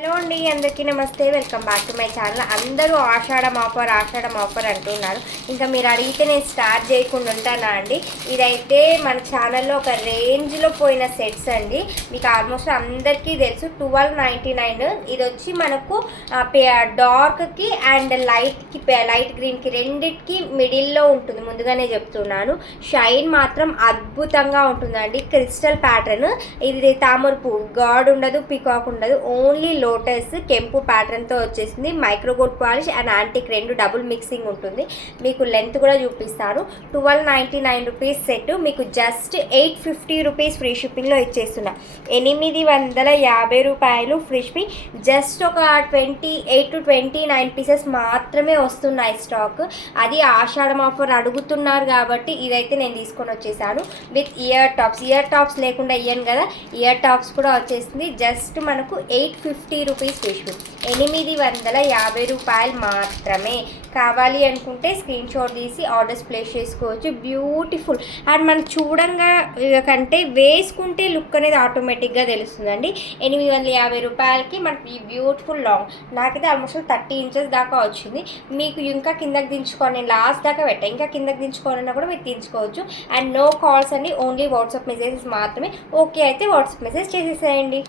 Hello అండి, అందరికీ నమస్తే. Welcome back to my channel. అందరూ ఆషాఢం ఆఫర్ అంటున్నారు. ఇంకా మీరు అడిగితే నేను స్టార్ట్ చేయకుండా ఉంటానా అండి. ఇదైతే మన ఛానల్లో ఒక రేంజ్లో పోయిన సెట్స్ అండి. మీకు ఆల్మోస్ట్ అందరికీ తెలుసు. 1299. ఇది వచ్చి మనకు డార్క్కి అండ్ లైట్ గ్రీన్కి రెండిటికి మిడిల్లో ఉంటుంది. ముందుగానే చెప్తున్నాను. షైన్ మాత్రం అద్భుతంగా ఉంటుందండి. Crystal pattern. ఇది తామర పువ్వు, గాడ్ ఉండదు, పికాక్ ఉండదు, ఓన్లీ లోటస్ కెంపు ప్యాటర్న్తో వచ్చేసింది. Micro gold polish and antique రెండు డబుల్ మిక్సింగ్ ఉంటుంది. మీకు లెంత్ కూడా చూపిస్తాను. 1299 రూపీస్ సెట్ మీకు జస్ట్ 850 రూపీస్ ఫ్రీ షిప్పింగ్లో ఇచ్చేస్తున్నా. 850 రూపాయలు ఫ్రీ షిప్పింగ్. జస్ట్ ఒక 28 to 29 పీసెస్ మాత్రమే వస్తున్నాయి స్టాక్. అది ఆషాఢం ఆఫర్ అడుగుతున్నారు కాబట్టి ఇదైతే నేను తీసుకొని వచ్చేసాను విత్ ఇయర్ టాప్స్ లేకుండా ఇయ్యను కదా, ఇయర్ టాప్స్ కూడా వచ్చేసింది. జస్ట్ మనకు 850 రూపీస్ ఫ్రీ షిప్పింగ్. 850 రూపాయలు మాత్రమే. కావాలి అనుకుంటే స్క్రీన్ షాట్ తీసి ఆర్డర్స్ ప్లేస్ చేసుకోవచ్చు. బ్యూటిఫుల్ అండ్ మనం చూడంగా కంటే వేసుకుంటే లుక్ అనేది ఆటోమేటిక్గా తెలుస్తుందండి. 850 రూపాయలకి మనకి ఈ బ్యూటిఫుల్ లాంగ్, నాకైతే ఆల్మోస్ట్ 30 ఇంచెస్ దాకా వచ్చింది. మీకు ఇంకా కిందకి దించుకోవాలి, నేను లాస్ట్ దాకా పెట్టాను, ఇంకా కిందకి దించుకోవాలన్నా కూడా మీరు దించుకోవచ్చు. అండ్ నో కాల్స్ అండి, ఓన్లీ వాట్సాప్ మెసేజెస్ మాత్రమే. ఓకే అయితే వాట్సాప్ మెసేజ్ చేసేసేయండి.